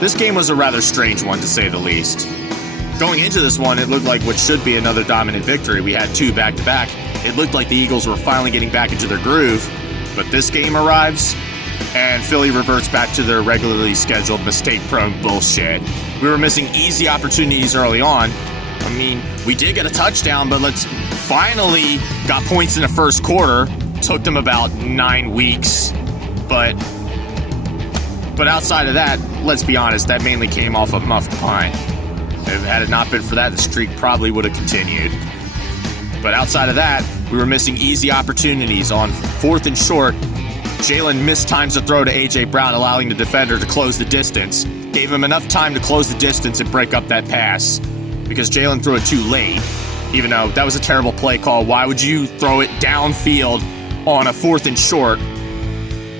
This game was a rather strange one, to say the least. Going into this one, it looked like what should be another dominant victory. We had 2 back-to-back. It looked like the Eagles were finally getting back into their groove. But this game arrives, and Philly reverts back to their regularly scheduled mistake-prone bullshit. We were missing easy opportunities early on. I mean, we did get a touchdown, but let's finally got points in the first quarter. Took them about 9 weeks. But outside of that, let's be honest, that mainly came off of muffed pine. Had it not been for that, the streak probably would have continued. But outside of that, we were missing easy opportunities. On 4th and short, Jalen mistimes the throw to A.J. Brown, allowing the defender to close the distance. Gave him enough time to close the distance and break up that pass, because Jalen threw it too late. Even though that was a terrible play call, why would you throw it downfield on a 4th and short?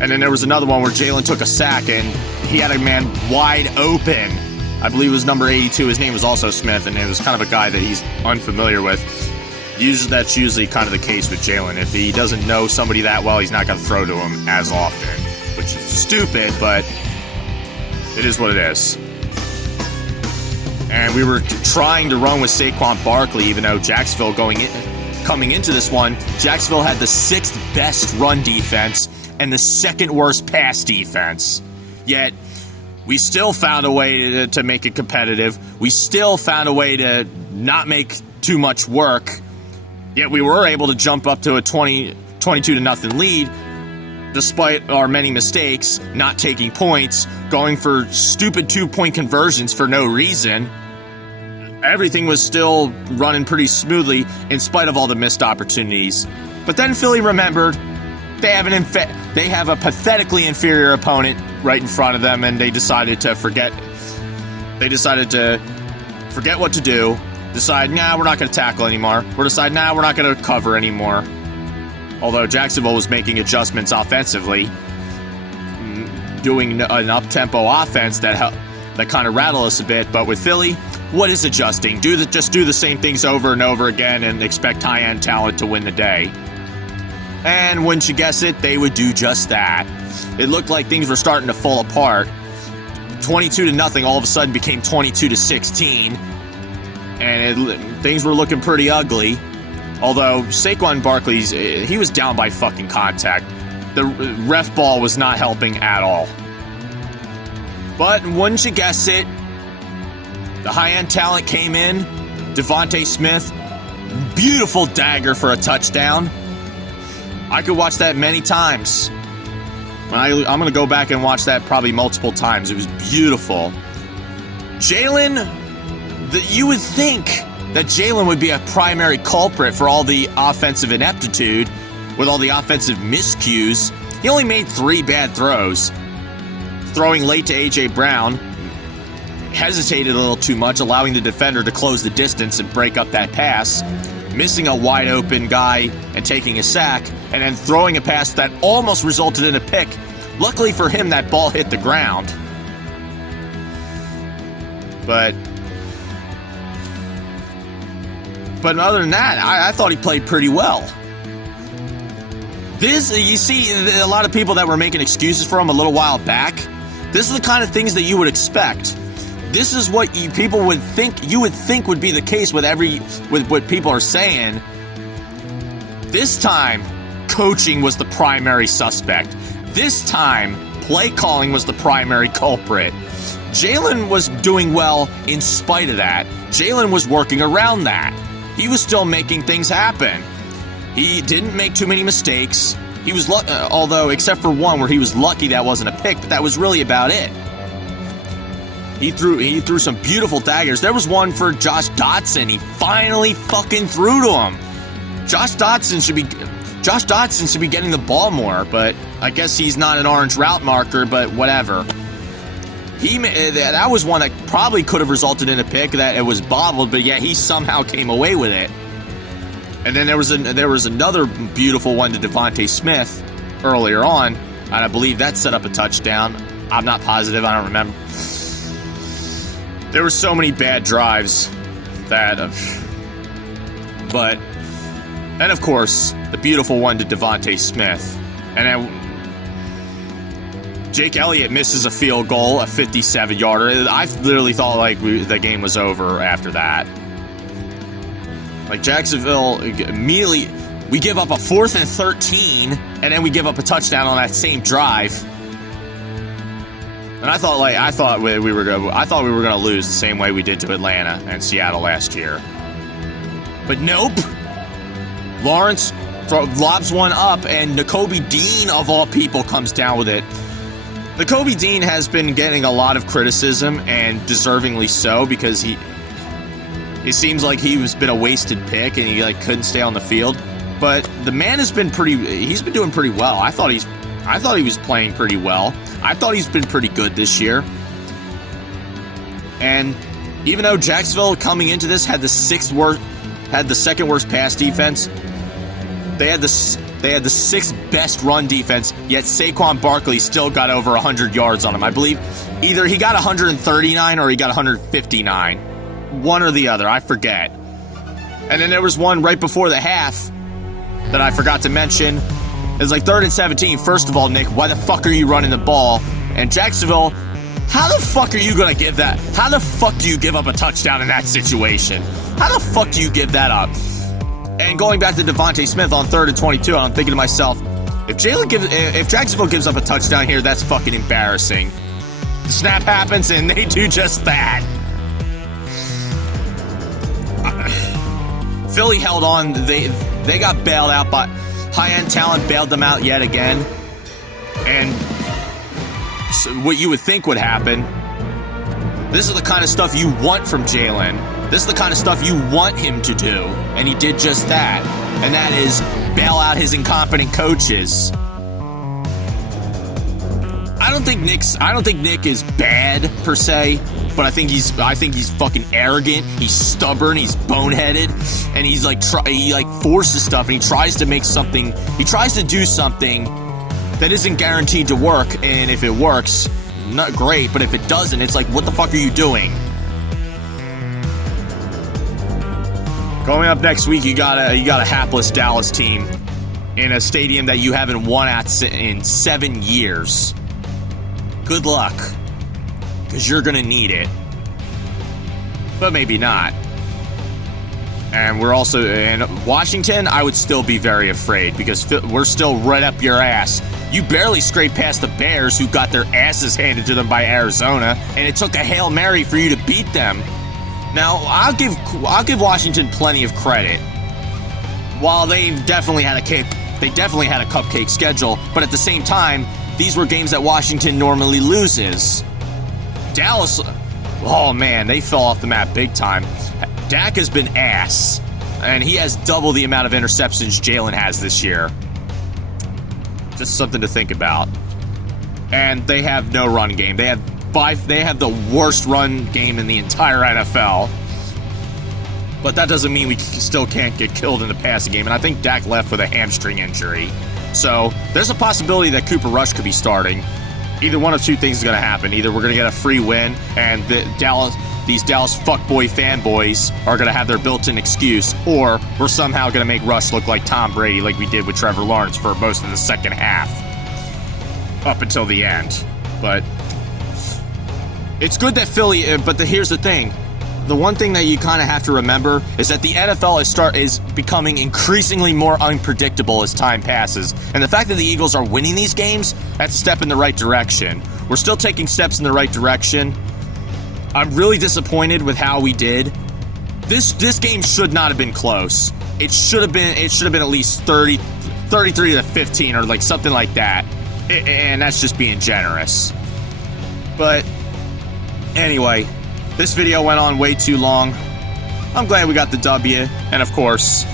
And then there was another one where Jalen took a sack and he had a man wide open. I believe it was number 82. His name was also Smith, and it was kind of a guy that he's unfamiliar with. That's usually kind of the case with Jalen. If he doesn't know somebody that well, he's not going to throw to him as often, which is stupid, but it is what it is. And we were trying to run with Saquon Barkley, even though Jacksonville coming into this one, Jacksonville had the 6th best run defense and the 2nd worst pass defense. Yet, we still found a way to make it competitive. We still found a way to not make too much work. Yet we were able to jump up to a 22-0 lead, despite our many mistakes, not taking points, going for stupid 2-point conversions for no reason. Everything was still running pretty smoothly in spite of all the missed opportunities. But then Philly remembered they have a pathetically inferior opponent right in front of them, and they decided to forget. They decided to forget what to do. Decide, we're not going to tackle anymore. We're not going to cover anymore. Although Jacksonville was making adjustments offensively, doing an up-tempo offense that kind of rattled us a bit. But with Philly, what is adjusting? Just do the same things over and over again and expect high-end talent to win the day. And wouldn't you guess it, they would do just that. It looked like things were starting to fall apart. 22-0 all of a sudden became 22-16. And things were looking pretty ugly. Although Saquon Barkley's, he was down by fucking contact. The ref ball was not helping at all. But wouldn't you guess it, the high-end talent came in. Devontae Smith, beautiful dagger for a touchdown. I could watch that many times. I'm going to go back and watch that probably multiple times. It was beautiful. Jalen, you would think that Jalen would be a primary culprit for all the offensive ineptitude, with all the offensive miscues. He only made 3 bad throws. Throwing late to A.J. Brown, hesitated a little too much, allowing the defender to close the distance and break up that pass, missing a wide open guy and taking a sack, and then throwing a pass that almost resulted in a pick. Luckily for him, that ball hit the ground. But other than that, I thought he played pretty well. You see, a lot of people that were making excuses for him a little while back, this is the kind of things that you would expect. This is what people would think would be the case with what people are saying. This time, coaching was the primary suspect. This time, play calling was the primary culprit. Jalen was doing well in spite of that. Jalen was working around that. He was still making things happen. He didn't make too many mistakes. He was although except for one where he was lucky that wasn't a pick, but that was really about it. He threw some beautiful daggers. There was one for Josh Dotson. He finally fucking threw to him. Josh Dotson should be getting the ball more, but I guess he's not an orange route marker, but whatever. That was one that probably could have resulted in a pick, that it was bobbled, but yet he somehow came away with it. And then there was another beautiful one to Devontae Smith earlier on, and I believe that set up a touchdown. I'm not positive. I don't remember. There were so many bad drives but of course, the beautiful one to Devontae Smith. And then Jake Elliott misses a field goal, a 57-yarder. I literally thought like the game was over after that. Like Jacksonville immediately, we give up a 4th and 13, and then we give up a touchdown on that same drive. And I thought we were gonna lose the same way we did to Atlanta and Seattle last year. But nope. Lawrence lobs one up, and Nakobe Dean, of all people, comes down with it. Nakobe Dean has been getting a lot of criticism, and deservingly so, because it seems like he's been a wasted pick and he couldn't stay on the field. But the man he's been doing pretty well. I thought he was playing pretty well. I thought he's been pretty good this year. And even though Jacksonville coming into this had the second worst pass defense, they had the 6th best run defense, yet Saquon Barkley still got over 100 yards on him. I believe either he got 139 or he got 159. One or the other, I forget. And then there was one right before the half that I forgot to mention. It was like 3rd and 17. First of all, Nick, why the fuck are you running the ball? And Jacksonville, how the fuck are you gonna give that? How the fuck do you give up a touchdown in that situation? How the fuck do you give that up? And going back to Devontae Smith on 3rd and 22, I'm thinking to myself, if Jacksonville gives up a touchdown here, that's fucking embarrassing. The snap happens and they do just that. Philly held on. They got bailed out by high-end talent, bailed them out yet again. And so what you would think would happen, this is the kind of stuff you want from Jalen. This is the kind of stuff you want him to do. And he did just that. And that is bail out his incompetent coaches. I don't think Nick is bad per se, but I think he's fucking arrogant. He's stubborn. He's boneheaded, and he forces stuff, and he tries to make something. He tries to do something that isn't guaranteed to work. And if it works, not great. But if it doesn't, it's like, what the fuck are you doing? Going up next week, you got a hapless Dallas team in a stadium that you haven't won at in 7 years. Good luck, because you're going to need it. But maybe not. And we're also in Washington. I would still be very afraid because we're still right up your ass. You barely scraped past the Bears, who got their asses handed to them by Arizona, and it took a Hail Mary for you to beat them. Now, I'll give Washington plenty of credit. While they definitely had a cupcake schedule, but at the same time, these were games that Washington normally loses. Dallas, oh man, they fell off the map big time. Dak has been ass, and he has double the amount of interceptions Jalen has this year. Just something to think about. And they have no run game. They have the worst run game in the entire NFL. But that doesn't mean we still can't get killed in the passing game. And I think Dak left with a hamstring injury. So there's a possibility that Cooper Rush could be starting. Either one of two things is going to happen. Either we're going to get a free win, and these Dallas fuckboy fanboys are going to have their built-in excuse, or we're somehow going to make Rush look like Tom Brady, like we did with Trevor Lawrence for most of the second half, up until the end. But it's good that Philly. But here's the thing. The one thing that you kind of have to remember is that the NFL is becoming increasingly more unpredictable as time passes. And the fact that the Eagles are winning these games, that's a step in the right direction. We're still taking steps in the right direction. I'm really disappointed with how we did. This game should not have been close. It should have been at least 33 to 15 or like something like that. And that's just being generous. But anyway, this video went on way too long. I'm glad we got the W, and of course,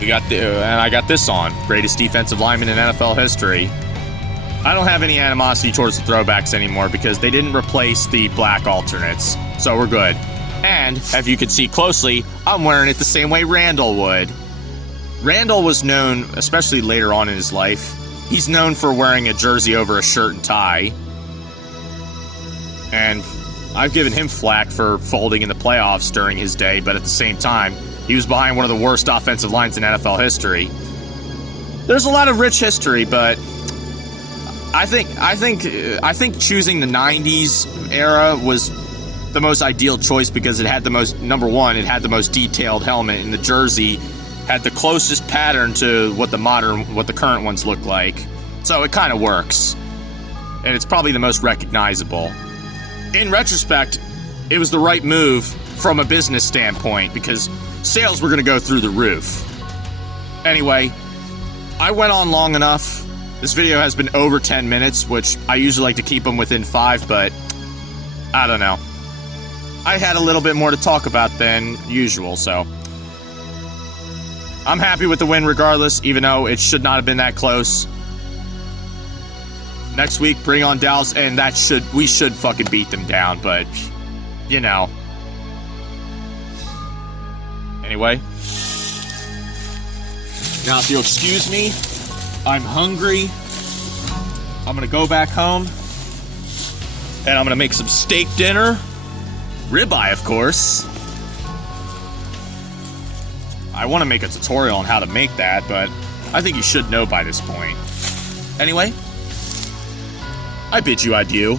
I got this on. Greatest defensive lineman in NFL history. I don't have any animosity towards the throwbacks anymore because they didn't replace the black alternates, so we're good. And, if you could see closely, I'm wearing it the same way Randall would. Randall was known, especially later on in his life, he's known for wearing a jersey over a shirt and tie. And I've given him flack for folding in the playoffs during his day, but at the same time, he was behind one of the worst offensive lines in NFL history. There's a lot of rich history, but I think choosing the 90s era was the most ideal choice because it had the most, number one, it had the most detailed helmet, and the jersey had the closest pattern to what the current ones look like. So it kind of works. And it's probably the most recognizable. In retrospect, it was the right move from a business standpoint because sales were going to go through the roof. Anyway, I went on long enough. This video has been over 10 minutes, which I usually like to keep them within 5, but I don't know. I had a little bit more to talk about than usual, so I'm happy with the win regardless, even though it should not have been that close. Next week, bring on Dallas, and we should fucking beat them down, but, you know. Anyway. Now, if you'll excuse me, I'm hungry. I'm gonna go back home, and I'm gonna make some steak dinner. Ribeye, of course. I want to make a tutorial on how to make that, but I think you should know by this point. Anyway, I bid you adieu.